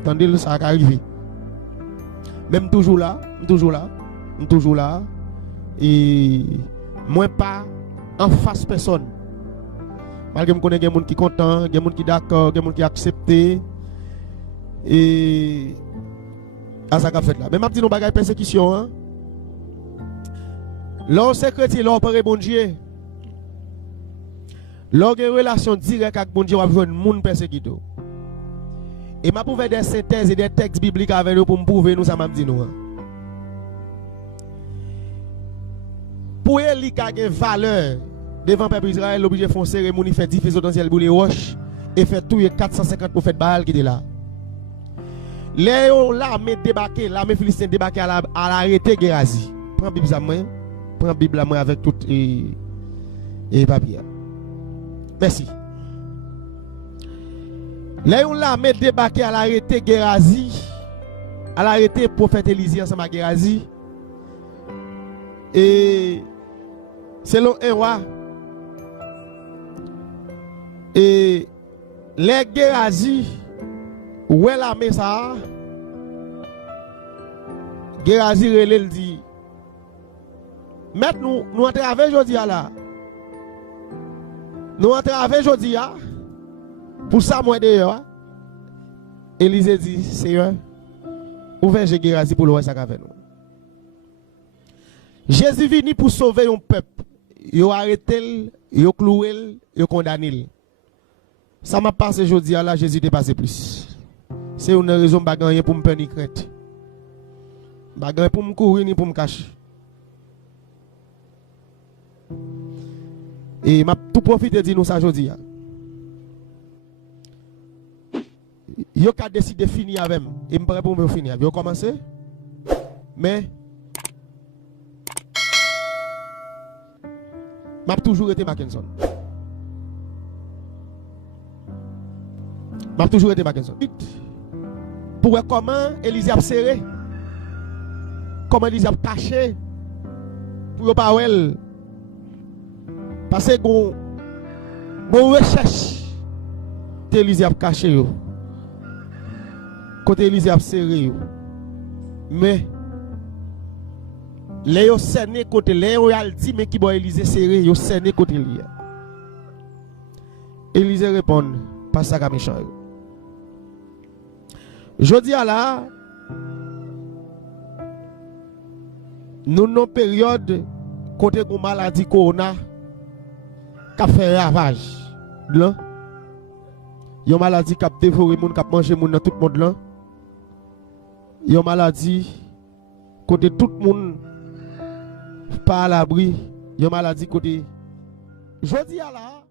Attendez, ça va arriver. Même toujours là, toujours là, toujours là. Et moi pas en face personne. Malgré que je connais des gens qui sont contents, des gens qui sont d'accord, des gens qui acceptent. Et à ça qu'a fait là. Mais je dis nous bagaille persécution. Hein? L'on c'est chrétien, l'on parle bon Dieu. L'on a une relation directe avec bon Dieu, on va jouer monde persécuté. Et m'a prouvé des synthèses et des textes bibliques avec nous pour me prouver nous ça m'a dit nous. Pour lui qui a une valeur devant le peuple Israël, l'obligé de faire une cérémonie, faire 10 feux potentiels pour les roches et faire tout 450 prophètes Baal qui étaient là. L'armée débarqué, l'armée philistine débarqué à l'arrêté Gérazi. Prends la Bible à moi, prends la Bible à moi avec tout et papier. Merci. L'armée débarqué à l'arrêté Gérazi, à l'arrêté prophète Élisée ensemble avec Gérazi. Et selon un roi, et les Gérazi, où est l'armée ça? Gérazi relève dit, maintenant nous entrons avec aujourd'hui là. Nous entrons avec aujourd'hui là. Pour ça, moi d'ailleurs, Élisée dit, Seigneur, ouvrez Gérazi pour le roi ça avec nous. Jésus est venu pour sauver un peuple. Il a arrêté, il a cloué, il a condamné. Ça m'a passé aujourd'hui là, Jésus est passé plus. C'est une raison pour me perdre crainte. Bagarre pour me courir ni pour me cacher. Et m'a tout profité de dire nous ça aujourd'hui. Yo ka décidé de finir avec moi. Et me prêt pour me finir. Yo commencé. Mais m'a toujours été Mackinson. M'a toujours été Mackinson. Pour voir comment Élisée a serré. Comment Élisée a caché. Pour pas well. Parce que bon recherche. Élisée a caché yo. Côté Élisée a serré yo. Mais les yo cerné côté les yo al dit mais qui bon Élisée serré yo cerné côté lui. Élisée répond pas ça comme méchant. Je dis à là nous non période côté une maladie corona qui a fait ravage là. Une maladie qui a dévoré moun qui a mangé moun dans tout le monde là. Une maladie côté tout le monde pas à l'abri, une maladie côté je dis à là